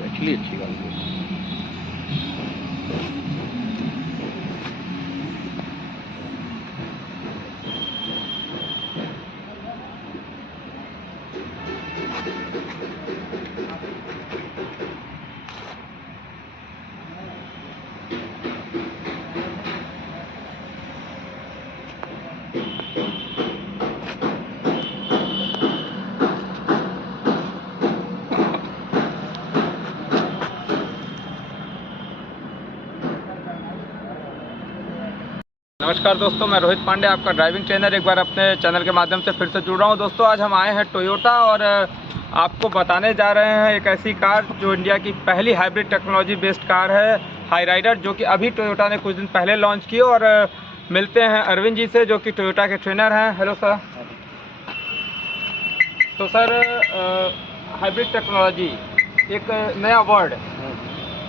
Actually अच्छी गाड़ी है। नमस्कार दोस्तों, मैं रोहित पांडे, आपका ड्राइविंग ट्रेनर, एक बार अपने चैनल के माध्यम से फिर से जुड़ रहा हूं। दोस्तों, आज हम आए हैं टोयोटा और आपको बताने जा रहे हैं एक ऐसी कार जो इंडिया की पहली हाइब्रिड टेक्नोलॉजी बेस्ड कार है, हाई राइडर, जो कि अभी टोयोटा ने कुछ दिन पहले लॉन्च की। और मिलते हैं अरविंद जी से, जो कि टोयोटा के ट्रेनर हैं। Hello sir. तो सर, हाइब्रिड टेक्नोलॉजी एक नया वर्ड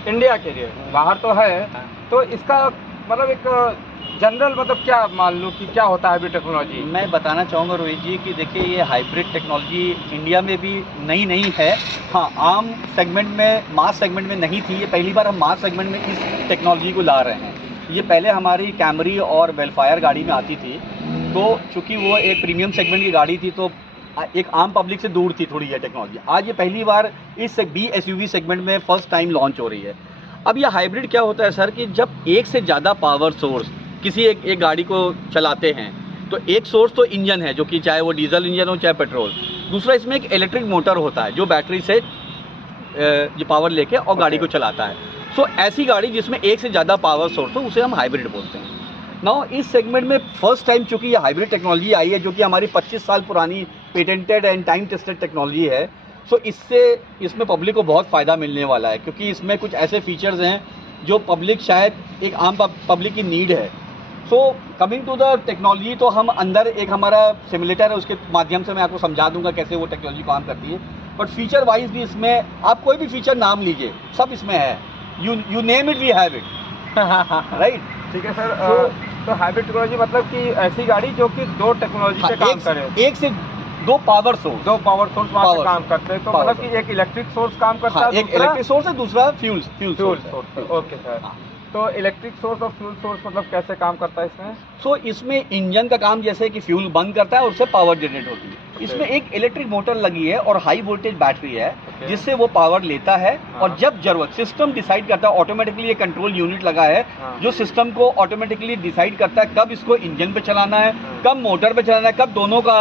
इंडिया के लिए, बाहर तो है, तो इसका मतलब एक जनरल मतलब क्या मान लो कि क्या होता है हाइब्रिड टेक्नोलॉजी? मैं बताना चाहूँगा रोहित जी कि देखिए, ये हाइब्रिड टेक्नोलॉजी इंडिया में भी नई नहीं है। हाँ, आम सेगमेंट में, मास सेगमेंट में नहीं थी। ये पहली बार हम मास सेगमेंट में इस टेक्नोलॉजी को ला रहे हैं। ये पहले हमारी कैमरी और वेलफायर गाड़ी में आती थी, तो चूँकि वो एक प्रीमियम सेगमेंट की गाड़ी थी, तो एक आम पब्लिक से दूर थी थोड़ी ये टेक्नोलॉजी। आज ये पहली बार इस BSUV सेगमेंट में फर्स्ट टाइम लॉन्च हो रही है। अब यह हाइब्रिड क्या होता है सर, कि जब एक से ज़्यादा पावर सोर्स किसी एक गाड़ी को चलाते हैं, तो एक सोर्स तो इंजन है, जो कि चाहे वो डीजल इंजन हो चाहे पेट्रोल। दूसरा, इसमें एक इलेक्ट्रिक मोटर होता है जो बैटरी से ये पावर लेके और गाड़ी को चलाता है। सो ऐसी गाड़ी जिसमें एक से ज़्यादा पावर सोर्स हो, उसे हम हाइब्रिड बोलते हैं। नाउ इस सेगमेंट में फर्स्ट टाइम चूँकि ये हाइब्रिड टेक्नोलॉजी आई है, जो कि हमारी 25 साल पुरानी patented and time tested technology है। सो इसमें पब्लिक को बहुत फ़ायदा मिलने वाला है, क्योंकि इसमें कुछ ऐसे फीचर्स हैं जो पब्लिक, शायद एक आम पब्लिक की नीड है। So coming to the technology, तो हम अंदर एक हमारा सिमुलेटर है, उसके माध्यम से मैं आपको समझा दूंगा कैसे वो टेक्नोलॉजी काम करती है। बट फीचर वाइज भी इसमें आप कोई भी फीचर नाम लीजिए, सब इसमें है। You name it, we have it. Right, ठीक है सर। तो हाइब्रिड टेक्नोलॉजी मतलब कि ऐसी गाड़ी जो कि दो टेक्नोलॉजी पे काम करे, एक से दो पावर सोर्स वहाँ पे काम करते हैं। तो मतलब कि एक इलेक्ट्रिक सोर्स काम करता है, एक इलेक्ट्रिक सोर्स है, दूसरा फ्यूल सोर्स। Okay sir. तो इलेक्ट्रिक सोर्स और फ्यूल सोर्स मतलब कैसे काम करता है इसमें? सो इसमें इंजन का काम जैसे कि फ्यूल बंद करता है और उससे पावर जनरेट होती है। इसमें एक इलेक्ट्रिक मोटर लगी है और हाई वोल्टेज बैटरी है, जिससे वो पावर लेता है। और जब जरूरत, सिस्टम डिसाइड करता है ऑटोमेटिकली, ये कंट्रोल यूनिट लगा है जो सिस्टम को ऑटोमेटिकली डिसाइड करता है कब इसको इंजन पे चलाना है, कब मोटर पे चलाना है, कब दोनों का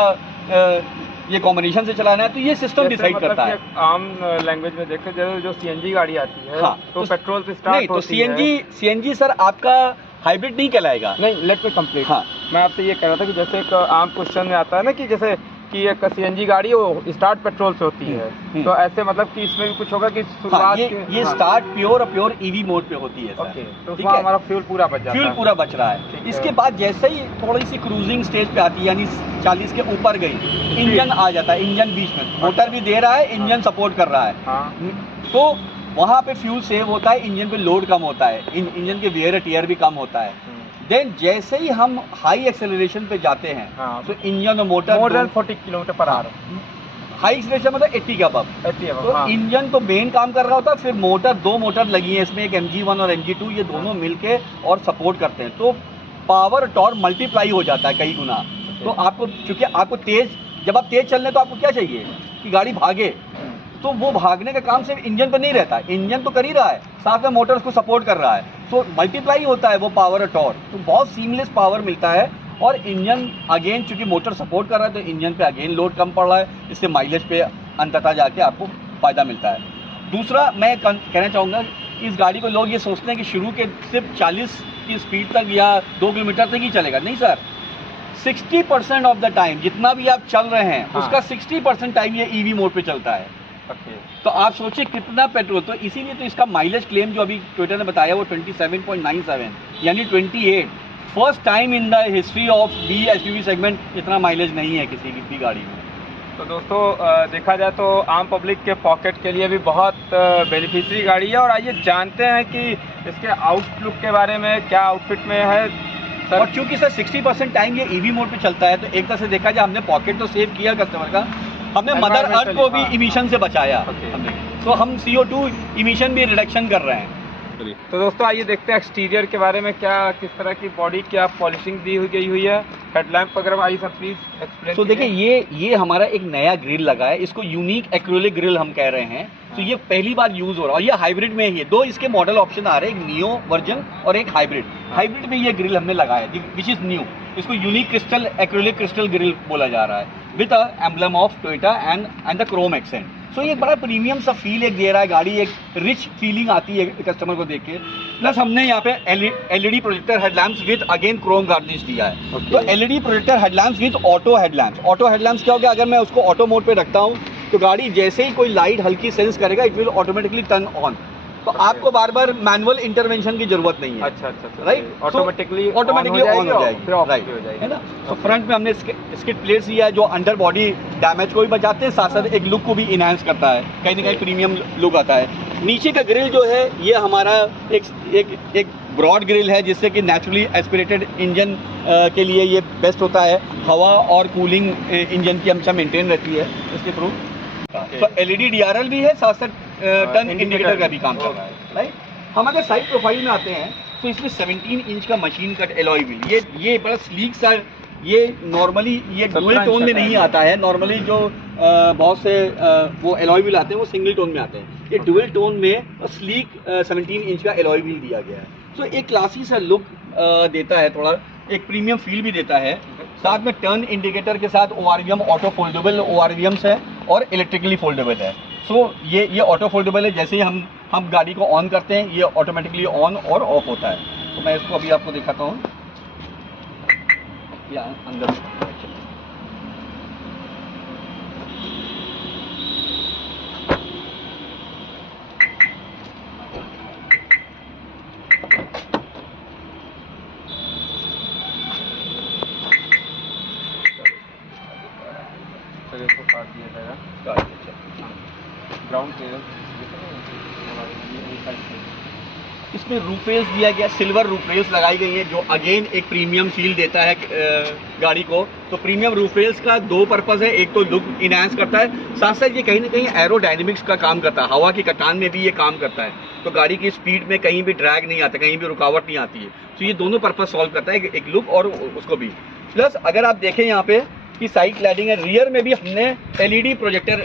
ये कॉम्बिनेशन से चलाना है। तो ये सिस्टम डिसाइड करता है। आम लैंग्वेज में देखें, जो CNG गाड़ी आती है, हाँ, तो पेट्रोल से स्टार्ट होती है। तो CNG सर आपका हाइब्रिड नहीं कहलाएगा। नहीं, लेट मी कंप्लीट। हाँ, मैं आपसे ये कह रहा था कि जैसे एक आम क्वेश्चन में आता है ना, कि जैसे कि एक CNG गाड़ी वो स्टार्ट पेट्रोल से होती है, तो ऐसे मतलब कि इसमें भी कुछ होगा कि शुरुआत ये स्टार्ट प्योर EV मोड पे होती है। ओके, तो उसमें हमारा फ्यूल पूरा बच जाता है। फ्यूल पूरा बच रहा है। इसके बाद जैसे ही थोड़ी सी क्रूजिंग स्टेज पे आती है, यानी 40 के ऊपर गई, इंजन आ जाता है। इंजन बीच में मोटर भी दे रहा है, इंजन सपोर्ट कर रहा है, तो वहाँ पे फ्यूल सेव होता है, इंजन पे लोड कम होता है, इंजन के वेयर टीयर भी कम होता है। देन जैसे ही हम हाई एक्सेलरेशन पे जाते हैं, तो इंजन और motor more than 40 kilometre per hour, high acceleration मतलब 80 के अबव, तो इंजन तो मेन काम कर रहा होता है। फिर मोटर, दो मोटर लगी है इसमें, एक MG1 और MG2, ये दोनों मिलके और सपोर्ट करते हैं। तो पावर टॉर्क मल्टीप्लाई हो जाता है कई गुना। तो आपको, चूंकि आपको तेज, जब आप तेज चलने, तो आपको क्या चाहिए कि गाड़ी भागे, तो वो भागने का काम सिर्फ इंजन पर नहीं रहता। इंजन तो कर ही रहा है, साथ में मोटर उसको सपोर्ट कर रहा है, तो मल्टीप्लाई होता है वो पावर और टॉर्क। तो बहुत सीमलेस पावर मिलता है। और इंजन अगेन, चूंकि मोटर सपोर्ट कर रहा है, तो इंजन पे अगेन लोड कम पड़ रहा है, इससे माइलेज पे अंततः जाके आपको फ़ायदा मिलता है। दूसरा मैं कहना चाहूँगा, इस गाड़ी को लोग ये सोचते हैं कि शुरू के सिर्फ 40 की स्पीड तक या 2 किलोमीटर तक ही चलेगा। नहीं सर, 60% ऑफ द टाइम जितना भी आप चल रहे हैं, उसका 60% टाइम ये EV मोड पे चलता है। तो आप सोचिए कितना पेट्रोल। तो इसीलिए तो इसका माइलेज क्लेम जो अभी टोयोटा ने बताया, वो 27.97 यानी 28। First time in the history of BSUV segment इतना माइलेज नहीं है किसी भी गाड़ी में। तो दोस्तों, देखा जाए तो आम पब्लिक के पॉकेट के लिए भी बहुत बेनिफिशियरी गाड़ी है। और आइए जानते हैं कि इसके आउटलुक के बारे में, क्या आउटफिट में है सर। और चूंकि सर 60% टाइम ये EV मोड पे चलता है, तो एक तरह से देखा जाए, हमने पॉकेट तो सेव किया कस्टमर का, हमने मदर अर्थ को भी हाँ। इमिशन से बचाया Okay. हमने। तो हम CO2 इमिशन भी रिडक्शन कर रहे हैं। तो दोस्तों आइए देखते हैं एक्सटीरियर के बारे में, क्या किस तरह की बॉडी क्या पॉलिशिंग दी गई हुई है, हेडलैम्प वगैरह। आइए सर प्लीज एक्सप्लेन। तो देखिए ये हमारा एक नया ग्रिल लगा है, इसको यूनिक एक्रिलिक ग्रिल हम कह रहे हैं। तो ये पहली बार यूज हो रहा है और ये हाइब्रिड में ही है। 2 इसके मॉडल ऑप्शन आ रहे हैं, एक नियो वर्जन और एक हाइब्रिड। हाइब्रिड में ये ग्रिल हमने लगाया विच इज न्यू। इसको unique crystal acrylic crystal grill बोला जा रहा है with a emblem of Toyota and the chrome accent. So ये एक बड़ा प्रीमियम सा फील एक दे रहा है, गाड़ी एक रिच फीलिंग आती है कस्टमर को देख के। प्लस हमने यहाँ पे LED projector headlamps with again Chrome garnish दिया है। तो LED projector headlamps with auto headlamps. Auto headlamps क्या हो गया, अगर मैं उसको ऑटो मोड पे रखता हूँ तो गाड़ी जैसे ही कोई लाइट हल्की सेंस करेगा it will automatically turn on. तो आपको बार बार मैनुअल इंटरवेंशन की जरूरत नहीं है। अच्छा, राइट, ऑटोमेटिकली ऑन हो जाएगी। फिर ऑफ राइट, हो जाएगी, है ना। तो फ्रंट में हमने स्किड प्लेट्स दिया है जो अंडर बॉडी डैमेज को भी बचाते हैं, साथ साथ एक लुक को भी इनहांस करता है, कहीं ना कहीं प्रीमियम लुक आता है। नीचे का ग्रिल जो है ये हमारा एक ब्रॉड ग्रिल है जिससे कि नेचुरली एस्पिरेटेड इंजन के लिए ये बेस्ट होता है। हवा और कूलिंग इंजन की हमेशा मेंटेन रहती है इसके थ्रू। तो LED DRL भी है, साथ साथ टर्न इंडिकेटर का भी काम कर रहा है। राइट, हम अगर साइड प्रोफाइल में आते हैं तो इसमें 17 इंच का मशीन कट एलॉय व्हील, ये बड़ा स्लीक सा, ये नॉर्मली ये डुअल टोन में नहीं आता है। नॉर्मली जो बहुत से वो एलॉय व्हील आते हैं वो सिंगल टोन में आते हैं। ये डुअल टोन में स्लीक 17 इंच का एलॉय व्हील दिया गया है। सो एक क्लासी सा लुक देता है, थोड़ा एक प्रीमियम फील भी देता है। साथ में टर्न इंडिकेटर के साथ ORVM ऑटो फोल्डेबल ORVMs है और इलेक्ट्रिकली फोल्डेबल है। सो ये ऑटो फोल्डेबल है, जैसे ही हम गाड़ी को ऑन करते हैं ये ऑटोमेटिकली ऑन और ऑफ होता है। तो मैं इसको अभी आपको दिखाता हूँ या अंदर। इसमें रूफ रेल्स दिया गया, सिल्वर रूफ रेल्स लगाई गई हैं जो अगेन एक प्रीमियम फील देता है गाड़ी को। तो प्रीमियम रूफ रेल्स का 2 पर्पस है, एक तो लुक इनहांस करता है, साथ साथ ये कहीं ना कहीं एरोडायनेमिक्स का काम करता है, हवा की कटान में भी ये काम करता है। तो गाड़ी की स्पीड में कहीं भी ड्रैग नहीं आता, कहीं भी रुकावट नहीं आती है। तो ये दोनों पर्पस सॉल्व करता है, एक लुक और उसको भी। प्लस अगर आप देखें यहाँ पे की साइड क्लैडिंग है, रियर में भी हमने LED प्रोजेक्टर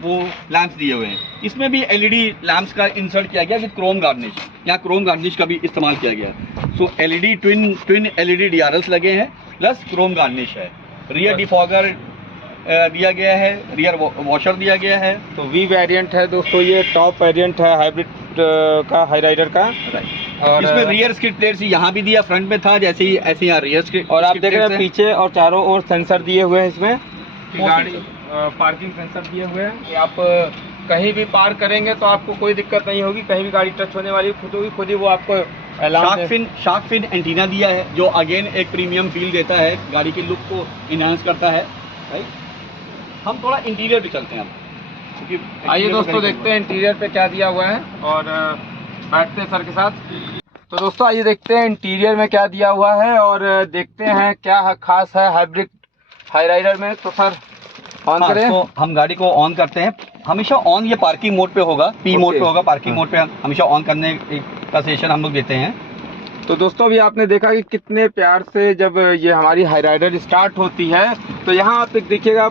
वो लैंप्स दिए हुए हैं। इसमें भी LED लैंप्स का इंसर्ट किया गया विद क्रोम गार्निश, यहाँ क्रोम गार्निश का भी इस्तेमाल किया गया। सो LED ट्विन LED DRLs लगे हैं प्लस क्रोम गार्निश है। रियर डिफॉगर दिया गया है, रियर वॉशर दिया गया है। तो V वेरिएंट है दोस्तों, ये टॉप वेरिएंट है हाइब्रिड का, हाई राइडर का। और इसमें रियर स्किड प्लेट्स यहाँ भी दिया, फ्रंट में था जैसे ही ऐसे यहाँ रियर स्किड। और आप देख रहे हैं पीछे और चारों ओर सेंसर दिए हुए हैं इसमें, गाड़ी पार्किंग सेंसर दिए हुए हैं कि आप कहीं भी पार्क करेंगे तो आपको कोई दिक्कत नहीं होगी, कहीं भी गाड़ी टच होने वाली खुद होगी, खुद ही वो आपको शार्क फिन एंटीना दिया है जो अगेन एक प्रीमियम फील देता है, गाड़ी के लुक को इनहांस करता है। राइट, हम थोड़ा इंटीरियर पे चलते हैं अब। आइए दोस्तों देखते हैं इंटीरियर पे क्या दिया हुआ है और बैठते हैं सर के साथ। तो दोस्तों आइए देखते हैं इंटीरियर में क्या दिया हुआ है और देखते हैं क्या खास है हाइब्रिड हाई राइडर में। तो सर ऑन करें। तो हम गाड़ी को ऑन करते हैं, हमेशा ऑन ये पार्किंग मोड पे होगा, P मोड पे होगा, पार्किंग मोड पे हमेशा ऑन करने का सेशन हम लोग देते हैं। तो दोस्तों अभी आपने देखा कि कितने प्यार से जब ये हमारी हाई राइडर स्टार्ट होती है तो यहाँ आप देखिएगा,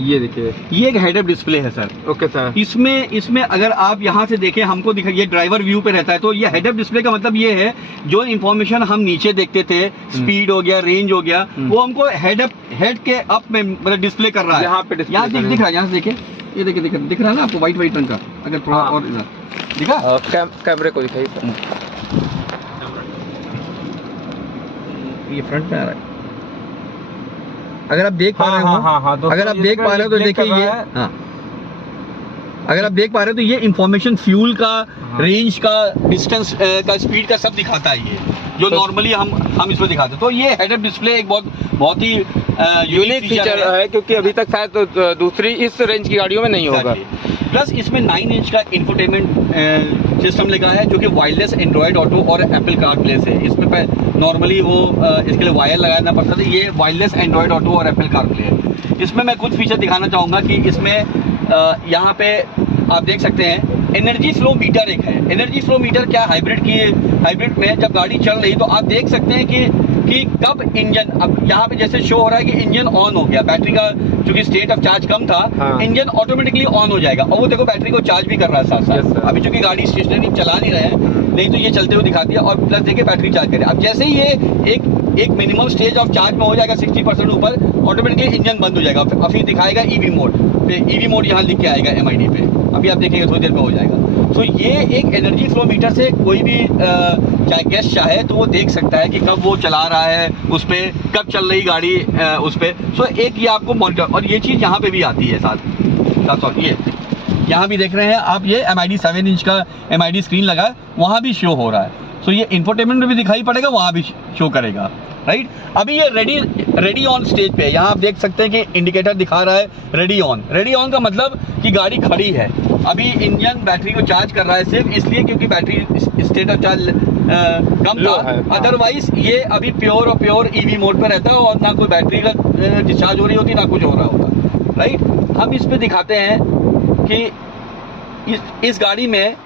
ये देखिए ये एक हेड अप डिस्प्ले है सर। ओके सर, इसमें अगर आप यहाँ से देखें, हमको दिखा ये ड्राइवर व्यू पे रहता है। तो ये हेड अप डिस्प्ले का मतलब ये है जो इन्फॉर्मेशन हम नीचे देखते थे, स्पीड हो गया, रेंज हो गया, वो हमको हेड के अप में मतलब डिस्प्ले कर रहा है। यहाँ पे दिख रहा है, यहाँ से देखिए, ये देखिए दिख रहा है ना आपको व्हाइट रंग का। अगर थोड़ा और दिखा, कैमरे को दिखाइए सर, ये फ्रंट में आ रहा है। अगर आप देख पा रहे हो, अगर आप देख पा रहे हो तो देखिए ये, अगर आप देख पा रहे हो तो ये इंफॉर्मेशन फ्यूल का, रेंज का, डिस्टेंस का, स्पीड का सब दिखाता है ये, जो नॉर्मली हम इसमें दिखाते हैं। तो ये हेड अप डिस्प्ले एक बहुत ही यूनिक फीचर है क्योंकि अभी तक शायद दूसरी इस रेंज की गाड़ियों में नहीं होगा। प्लस इसमें 9 इंच का इंफोटेनमेंट सिस्टम लगा है जो कि वायरलेस एंड्रॉयड ऑटो और एप्पल कारप्ले से, इसमें नॉर्मली वो इसके लिए वायर लगाना पड़ता था। ये वायरलेस एंड्रॉयड ऑटो और एप्पल कारप्ले है। इसमें मैं कुछ फीचर दिखाना चाहूँगा कि इसमें यहाँ पे आप देख सकते हैं एनर्जी फ्लो मीटर एक है। एनर्जी फ्लो मीटर क्या, हाइब्रिड में जब गाड़ी चल रही तो आप देख सकते हैं कि कब इंजन, अब यहाँ पे जैसे शो हो रहा है कि इंजन ऑन हो गया, बैटरी का चूंकि स्टेट ऑफ चार्ज कम था, इंजन ऑटोमेटिकली ऑन हो जाएगा और वो देखो बैटरी को चार्ज भी कर रहा है साथ साथ। अभी चूंकि गाड़ी स्टेशनरी चला नहीं रहे हैं, नहीं तो ये चलते हुए दिखा दिया और प्लस देखिए बैटरी चार्ज करे। अब जैसे ही ये एक मिनिमम स्टेज ऑफ चार्ज में हो जाएगा 60% ऊपर, ऑटोमेटिकली इंजन बंद हो जाएगा। अब फिर दिखाएगा ईवी मोड, ईवी मोड यहाँ लिख के आएगा MID पे, अभी आप देखेंगे थोड़ी देर में हो जाएगा। तो ये एक एनर्जी फ्लो मीटर से कोई भी चाहे गेस्ट चाहे तो वो देख सकता है कि कब वो चला रहा है, उस पर कब चल रही गाड़ी उस पर। सो एक ये आपको मॉनिटर, और ये चीज़ यहाँ पे भी आती है साथ ये यहाँ भी देख रहे हैं आप, ये MID 7 इंच का MID स्क्रीन लगा है, वहाँ भी शो हो रहा है। सो ये इंफोटेनमेंट में भी दिखाई पड़ेगा, वहाँ भी शो करेगा, राइट। अभी ये रेडी ऑन स्टेज पे है। यहाँ आप देख सकते हैं कि इंडिकेटर दिखा रहा है रेडी ऑन। रेडी ऑन का मतलब कि गाड़ी खड़ी है, अभी इंजन बैटरी को चार्ज कर रहा है सिर्फ इसलिए क्योंकि बैटरी स्टेट ऑफ चार्ज कम था। अदरवाइज ये अभी प्योर ईवी मोड पे रहता है और ना कोई बैटरी का डिस्चार्ज हो रही होती, ना कुछ हो रहा होता, राइट। हम इस पे दिखाते हैं कि इस गाड़ी में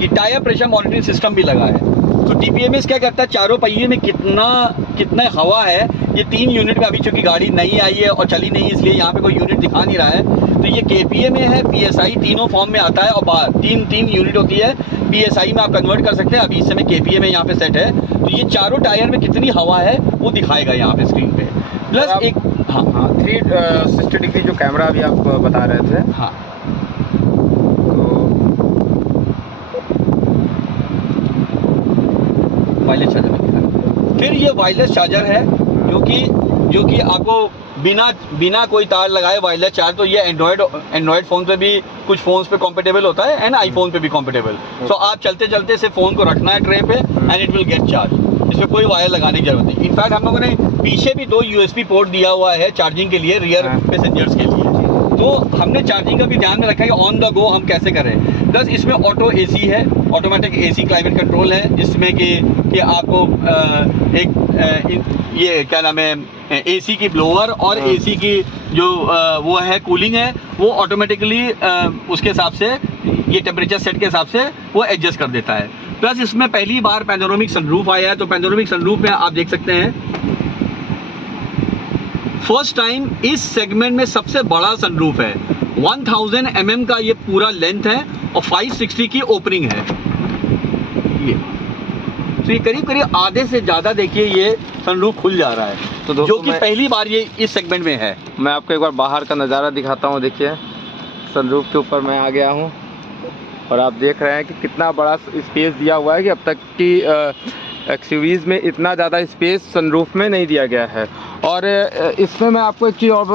ये टायर प्रेशर मॉनिटरिंग सिस्टम भी लगा है। तो TPMS क्या करता है, चारों पहिए में कितना हवा है, ये 3 यूनिट में, अभी चूंकि गाड़ी नई आई है और चली नहीं इसलिए यहाँ पे कोई यूनिट दिखा नहीं रहा है। तो ये KPA में है, PSI, तीनों फॉर्म में आता है और बाहर तीन यूनिट होती है। PSI में आप कन्वर्ट कर सकते हैं, अभी इस समय KPA में यहाँ पे सेट है। तो ये चारों टायर में कितनी हवा है वो दिखाएगा यहाँ पे स्क्रीन पे। प्लस एक 360 डिग्री जो कैमरा अभी आप बता रहे थे, हाँ, वायरलेस चार्जर में। फिर ये वायरलेस चार्जर है जो कि आपको बिना कोई तार लगाए वायरलेस चार्ज, तो ये एंड्रॉयड फ़ोन पे भी, कुछ फ़ोन्स पे कॉम्पेटेबल होता है एंड आईफोन पे भी कॉम्पेटेबल। तो आप चलते से फ़ोन को रखना है ट्रे पे and it will get charge. इसमें कोई वायर लगाने की जरूरत नहीं। इनफैक्ट हम लोगों ने पीछे भी 2 USB पोर्ट दिया हुआ है चार्जिंग के लिए, रियर पैसेंजर्स के लिए। तो हमने चार्जिंग का भी ध्यान में रखा है कि ऑन द गो हम कैसे करें। प्लस इसमें ऑटो AC है, ऑटोमेटिक AC क्लाइमेट कंट्रोल है, जिसमें कि आपको ये क्या नाम है, AC की ब्लोअर और AC की जो वो है कूलिंग है, वो ऑटोमेटिकली उसके हिसाब से, ये टेम्परेचर सेट के हिसाब से वो एडजस्ट कर देता है। प्लस इसमें पहली बार पैनोरामिक सनरूफ आया है। तो पैनोरामिक सनरूफ में आप देख सकते हैं फर्स्ट टाइम इस सेगमेंट में सबसे बड़ा सनरूफ है। 1000 mm का ये पूरा लेंथ है और 560 की ओपनिंग है। ये तो ये करीब आधे से ज़्यादा देखिए ये सनरूफ खुल जा रहा है, तो जो कि पहली बार ये इस सेगमेंट में है। मैं आपको एक बार बाहर का नज़ारा दिखाता हूँ। देखिए सनरूफ के ऊपर मैं आ गया हूँ और आप देख रहे हैं कि कितना बड़ा स्पेस दिया हुआ है कि अब तक की XUVs में इतना ज़्यादा स्पेस सनरूफ में नहीं दिया गया है। और इसमें मैं आपको एक चीज़ और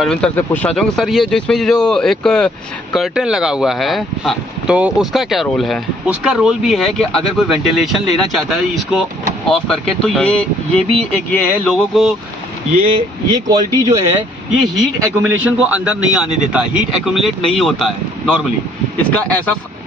अरविंद सर से पूछना चाहूँगा, सर ये जो इसमें जो एक कर्टन लगा हुआ है, हाँ, तो उसका क्या रोल है? उसका रोल भी है कि अगर कोई वेंटिलेशन लेना चाहता है इसको ऑफ करके, तो ये भी एक ये है, लोगों को ये क्वालिटी जो है ये हीट एक्यूमुलेशन को अंदर नहीं आने देता है, हीट एक्यूमुलेट नहीं होता है नॉर्मली। इसका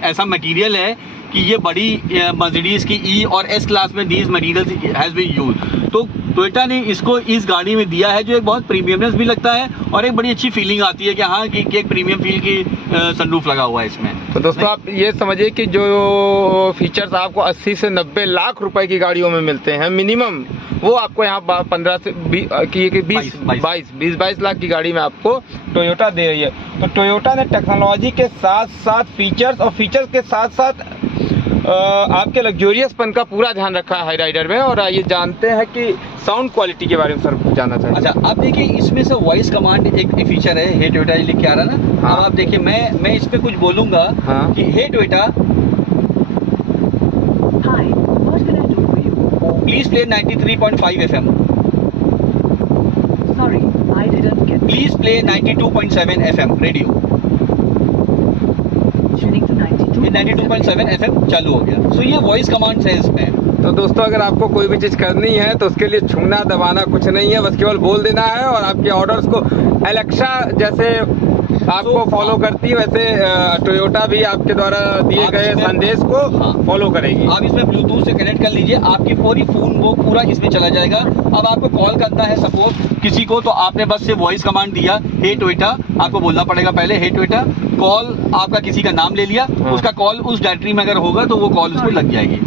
ऐसा मटेरियल है कि ये बड़ी मर्सिडीज़ की E और S क्लास में these materials has been used. तो टोयोटा ने इसको इस गाड़ी में दिया है, जो एक बहुत प्रीमियमनेस भी लगता है और एक बड़ी अच्छी फीलिंग आती है कि हाँ कि एक प्रीमियम फील की सनरूफ लगा हुआ है इसमें। तो दोस्तों आप ये समझिए कि जो फीचर्स आपको 80 से 90 लाख रुपए की गाड़ियों में मिलते हैं मिनिमम, वो आपको यहाँ 15 से 20-22 लाख की गाड़ी में आपको टोयोटा दे रही है। तो टोयोटा ने टेक्नोलॉजी के साथ साथ फीचर्स और फीचर्स के साथ साथ आपके लग्जूरियसपन का पूरा ध्यान रखा है हाई राइडर में। और ये जानते हैं कि साउंड क्वालिटी के बारे में सर जानना चाहिए। अच्छा, आप देखिए इसमें से वॉइस कमांड एक फीचर है, हे टोयोटा लिख के आ रहा ना। हाँ। आप देखिए मैं इस पे कुछ बोलूंगा। हाँ। कि hey Toyota please play 93.5 FM। Sorry, I didn't get it. Please play 92.7 FM radio. 92.7 FM चालू हो गया। सो ये वॉइस कमांड्स है इसमें। तो दोस्तों अगर आपको कोई भी चीज़ करनी है तो उसके लिए छूना दबाना कुछ नहीं है, बस केवल बोल देना है और आपके ऑर्डर्स को एलेक्सा जैसे आपको फॉलो करती है, वैसे टोयोटा भी आपके द्वारा दिए गए संदेश को फॉलो करेगी। आप इसमें ब्लूटूथ से कनेक्ट कर लीजिए, आपकी पूरी फोन वो पूरा इसमें चला जाएगा। अब आपको कॉल करना है सपोज किसी को, तो आपने बस से वॉइस कमांड दिया, हे टोयोटा, आपको बोलना पड़ेगा पहले हे टोयोटा, कॉल आपका किसी का नाम ले लिया, उसका कॉल उस डायरेक्टरी में अगर होगा तो वो कॉल उसको लग जाएगी,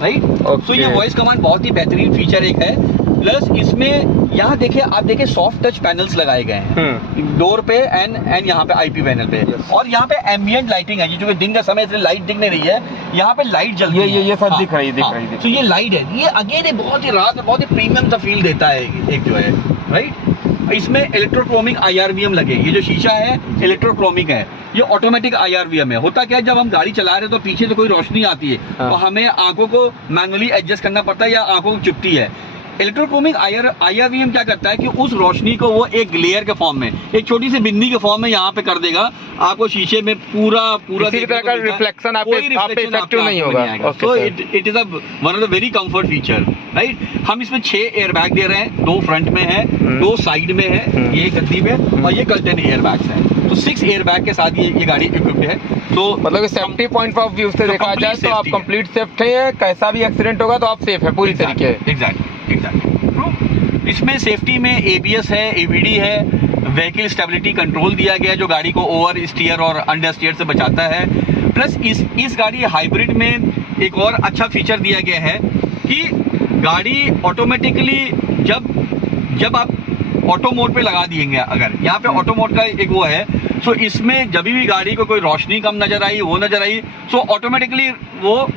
राइट। तो ये वॉइस कमांड बहुत ही बेहतरीन फीचर एक है। प्लस इसमें यहाँ देखिए, आप देखिए सॉफ्ट टच पैनल्स लगाए गए हैं डोर पे एंड यहाँ पे आईपी पैनल पे। और यहाँ पे एम्बिएंट लाइटिंग है, ये जो दिन का समय इसलिए लाइट दिख नहीं रही है, यहाँ पे लाइट जल रही है, ये सब दिख रही है। तो ये लाइट है, ये अगेन बहुत ही रात में बहुत ही प्रीमियम सा फील देता है एक जो है, राइट। इसमें इलेक्ट्रोक्रोमिक IRVM लगे, ये जो शीशा है इलेक्ट्रोक्रोमिक है, ये ऑटोमेटिक IRVM है। होता क्या है, जब हम गाड़ी चला रहे हैं तो पीछे से कोई रोशनी आती है तो हमें आंखों को मैनुअली एडजस्ट करना पड़ता है या आंखों को चुभती है। इलेक्ट्रोक्रोमिक IRVM क्या करता है कि उस रोशनी को वो एक ग्लेयर के फॉर्म में, एक छोटी सी बिंदी के फॉर्म में यहाँ पे कर देगा, आपको शीशे में पूरा किसी तरह का रिफ्लेक्शन आप पे इफेक्टिव नहीं होगा। So it is one of the very comfort feature, right. हम इसमें 6 एयरबैग दे रहे हैं, 2 फ्रंट में है, 2 साइड में है, ये गद्दी में, और ये कर्टन एयरबैग्स हैं। तो 6 एयरबैग के साथ ये गाड़ी इक्विप्ड है। तो मतलब सेफ्टी पॉइंट ऑफ व्यू से देखा जाए तो आप कंप्लीट सेफ है, कैसा भी एक्सीडेंट होगा तो आप सेफ है पूरी तरीके। एग्जैक्टली। इसमें सेफ्टी में ABS है, ABD है, व्हीकल स्टेबिलिटी कंट्रोल दिया गया है जो गाड़ी को ओवर स्टीयर और अंडर स्टीयर से बचाता है। प्लस इस गाड़ी हाइब्रिड में एक और अच्छा फीचर दिया गया है कि गाड़ी ऑटोमेटिकली जब आप ऑटो मोड पे लगा दिएंगे, अगर यहाँ पे ऑटो मोड का एक वो है, सो इसमें जब भी गाड़ी को कोई रोशनी कम नजर आई, वो नजर आई, सो ऑटोमेटिकली वो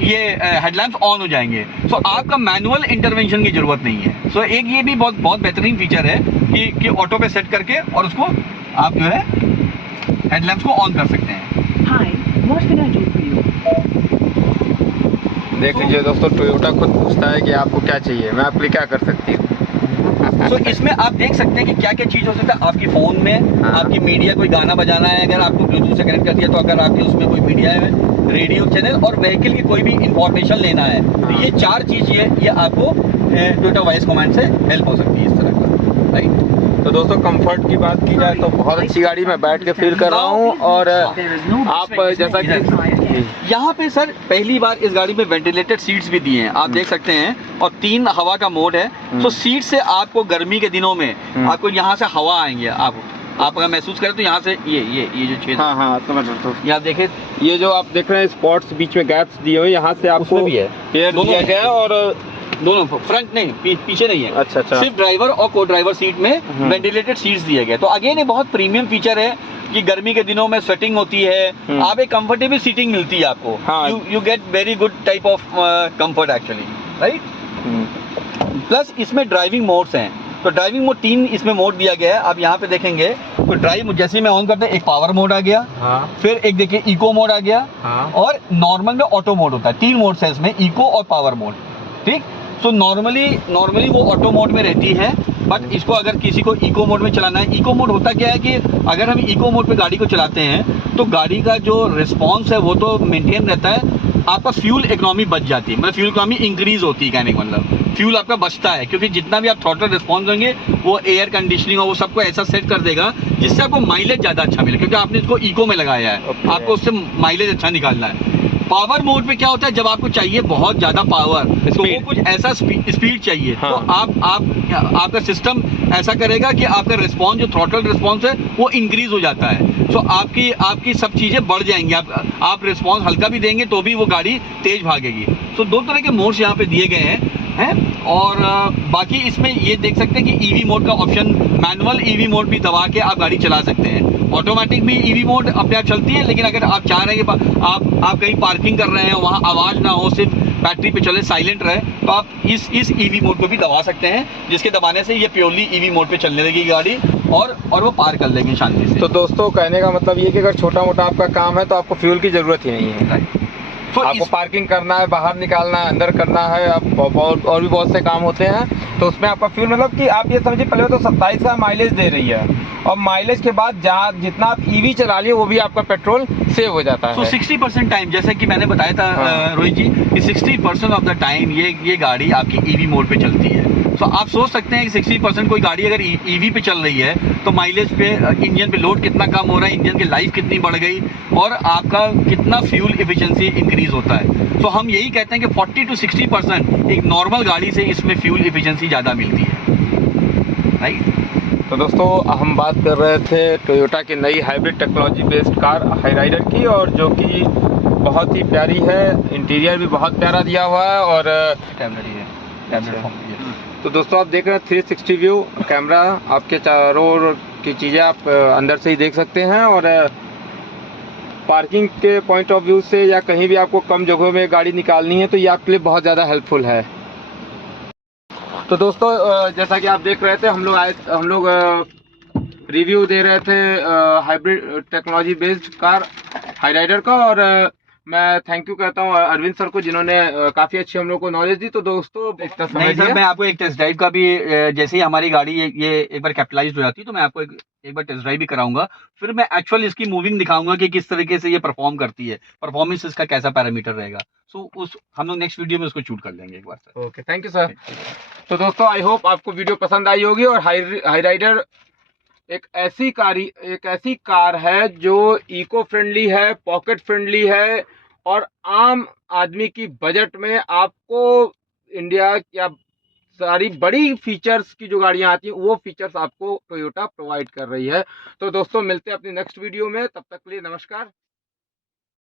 ये हेडलैम्प्स ऑन हो जाएंगे। सो आपका मैनुअल इंटरवेंशन की जरूरत नहीं है। सो एक ये भी बहुत बेहतरीन फीचर है कि ऑटो पे सेट करके और उसको आप जो है हेडलैम्प्स को ऑन कर सकते हैं। Hi, what can I do for you? देख लीजिए दोस्तों, टोयोटा खुद पूछता है कि आपको क्या चाहिए, मैं आपके लिए क्या कर सकती हूँ। तो इसमें आप देख सकते हैं कि क्या क्या चीज़ हो सकता है आपकी फ़ोन में। आपकी मीडिया, कोई गाना बजाना है, अगर आपको ब्लूटूथ से कनेक्ट कर दिया तो अगर आपके उसमें कोई मीडिया है, रेडियो चैनल और व्हीकल की कोई भी इंफॉर्मेशन लेना है, तो ये 4 चीज़ ये आपको टोयोटा वॉइस कमांड से हेल्प हो सकती है इस तरह का, राइट। तो दोस्तों कंफर्ट की बात की जाए तो बहुत अच्छी गाड़ी, मैं बैठ के फील कर रहा हूँ। और आप जैसा कि यहाँ पे सर पहली बार इस गाड़ी में वेंटिलेटेड सीट्स भी दिए हैं, आप देख सकते हैं, और 3 हवा का मोड है। तो सीट से आपको गर्मी के दिनों में आपको यहाँ से हवा आएंगे, आप अगर महसूस करें तो यहाँ से ये जो छेद, हाँ समझ रहा हूँ। यहाँ देखे, ये जो आप देख रहे हैं स्पॉट्स बीच में गैप्स दिए हुए, यहाँ से आपको भी है एयर दिया गया है, और दोनों फ्रंट नहीं, पीछे नहीं है। अच्छा। सिर्फ ड्राइवर और को ड्राइवर सीट में वेंटिलेटेड सीट्स दिए गए। तो अगेन ये बहुत प्रीमियम फीचर है कि गर्मी के दिनों में स्वेटिंग होती है, आप एक कंफर्टेबल सीटिंग मिलती है आपको। You get very good type of comfort actually, right. Plus इसमें ड्राइविंग मोड्स हैं, तो ड्राइविंग मोड 3 इसमें मोड दिया गया है। आप यहाँ पे देखेंगे तो ड्राइव जैसे मैं ऑन करते हैं, एक पावर मोड आ गया, फिर एक देखिए इको मोड आ गया, और नॉर्मल में ऑटो मोड होता है। 3 मोड है इसमें, इको और पावर मोड, ठीक। तो नॉर्मली वो ऑटो मोड में रहती है, बट इसको अगर किसी को इको मोड में चलाना है, इको मोड होता क्या है कि अगर हम इको मोड पे गाड़ी को चलाते हैं तो गाड़ी का जो रिस्पॉन्स है वो तो मेंटेन रहता है, आपका फ्यूल इकोनॉमी बच जाती है, मतलब फ्यूल इकोनॉमी इंक्रीज होती है, कहने का मतलब फ्यूल आपका बचता है, क्योंकि जितना भी आप थ्रॉटल रिस्पॉन्स देंगे वो एयर कंडीशनिंग और वो सबको ऐसा सेट कर देगा जिससे आपको माइलेज ज़्यादा अच्छा मिले, क्योंकि आपने इसको इको में लगाया है, आपको उससे माइलेज अच्छा निकालना है। पावर मोड पे क्या होता है, जब आपको चाहिए बहुत ज्यादा पावर, तो वो कुछ ऐसा स्पीड चाहिए, तो आपका सिस्टम ऐसा करेगा कि आपका रिस्पॉन्स, जो थ्रॉटल रिस्पॉन्स है वो इंक्रीज हो जाता है। तो आपकी सब चीजें बढ़ जाएंगी, आप रिस्पॉन्स हल्का भी देंगे तो भी वो गाड़ी तेज भागेगी। तो 2 तरह के मोड्स यहाँ पे दिए गए हैं। और बाकी इसमें ये देख सकते हैं कि ईवी मोड का ऑप्शन, मैनुअल ईवी मोड भी दबा के आप गाड़ी चला सकते हैं। ऑटोमेटिक भी ईवी मोड अपने आप चलती है, लेकिन अगर आप चाह रहे हैं कि आप कहीं पार्किंग कर रहे हैं, वहाँ आवाज़ ना हो, सिर्फ बैटरी पे चले, साइलेंट रहे, तो आप इस ईवी मोड को भी दबा सकते हैं, जिसके दबाने से ये प्योरली ईवी मोड पे चलने लगेगी गाड़ी, और वो पार कर लेंगे शांति से। तो दोस्तों कहने का मतलब ये कि अगर छोटा मोटा आपका काम है तो आपको फ्यूल की ज़रूरत ही नहीं है। तो आपको पार्किंग करना है, बाहर निकालना है, अंदर करना है, आप और भी बहुत से काम होते हैं, तो उसमें आपका फ्यूल, मतलब कि आप ये समझिए पहले तो 27 का माइलेज दे रही है, और माइलेज के बाद जहाँ जितना आप ईवी चला लिए वो भी आपका पेट्रोल सेव हो जाता है। तो 60% टाइम, जैसे कि मैंने बताया था रोहित जी, कि 60% ऑफ द टाइम ये गाड़ी आपकी ईवी मोड पे चलती है। तो आप सोच सकते हैं कि 60% कोई गाड़ी अगर ईवी पे चल रही है तो माइलेज पे, इंजन पे लोड कितना कम हो रहा है, इंजन की लाइफ कितनी बढ़ गई और आपका कितना फ्यूल एफिशिएंसी इंक्रीज होता है। तो हम यही कहते हैं कि 40 to 60% एक नॉर्मल गाड़ी से इसमें फ्यूल एफिशिएंसी ज़्यादा मिलती है, राइट। तो दोस्तों हम बात कर रहे थे टोयोटा की नई hybrid technology based car Hyryder की, और जो कि बहुत ही प्यारी है, इंटीरियर भी बहुत प्यारा दिया हुआ है और तो दोस्तों आप देख रहे हैं 360 व्यू कैमरा, आपके चारों ओर की चीज़ें आप अंदर से ही देख सकते हैं, और पार्किंग के पॉइंट ऑफ व्यू से या कहीं भी आपको कम जगहों में गाड़ी निकालनी है तो ये आपके लिए बहुत ज़्यादा हेल्पफुल है। तो दोस्तों जैसा कि आप देख रहे थे, हम लोग रिव्यू दे रहे थे hybrid technology based car Hyryder का, और मैं थैंक यू कहता हूँ अरविंद सर को, जिन्होंने काफ़ी अच्छी हम लोग को नॉलेज दी। तो दोस्तों नहीं सर, मैं आपको एक टेस्ट ड्राइव का भी, जैसे ही हमारी गाड़ी ये एक बार कैपिटलाइज्ड हो जाती है तो मैं आपको एक बार टेस्ट ड्राइव भी कराऊंगा, फिर मैं एक्चुअल इसकी मूविंग दिखाऊंगा कि किस तरीके से ये परफॉर्म करती है, परफॉर्मेंस इसका कैसा पैरामीटर रहेगा। सो उस हम लोग नेक्स्ट वीडियो में उसको शूट कर लेंगे एक बार sir. Okay, thank you sir. तो दोस्तों आई होप आपको वीडियो पसंद आई होगी, और हाईराइडर एक ऐसी कार है जो इको फ्रेंडली है, पॉकेट फ्रेंडली है, और आम आदमी की बजट में आपको इंडिया या सारी बड़ी फीचर्स की जो गाड़ियां आती हैं वो फीचर्स आपको टोयोटा प्रोवाइड कर रही है। तो दोस्तों मिलते हैं अपनी नेक्स्ट वीडियो में, तब तक के लिए नमस्कार।